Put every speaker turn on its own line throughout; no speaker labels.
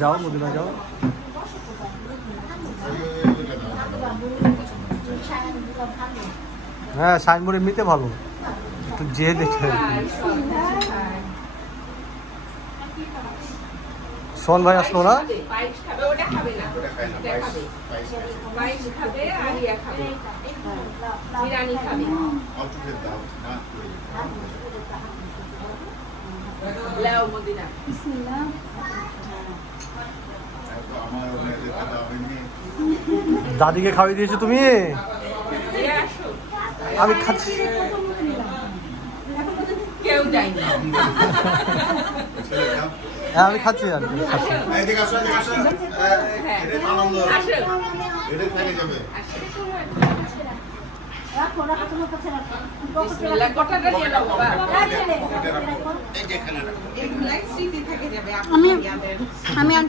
যাও মদিনা যাও। হ্যাঁ সাইনবোর্ড এমনিতে ভালো। একটু যে দেখে সোহন ভাই আসলো না?
বিসমিল্লাহ।
দাদিকে খাওয়াই দিয়েছ তুমি? আমি খাচ্ছি। হ্যাঁ আমি খাচ্ছি আমি খাচ্ছি।
আমি আমি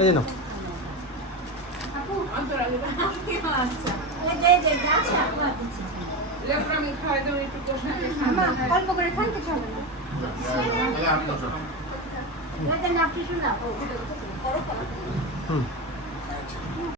এই নাও।
অল্প করে খান কিছু হবে না
হুম।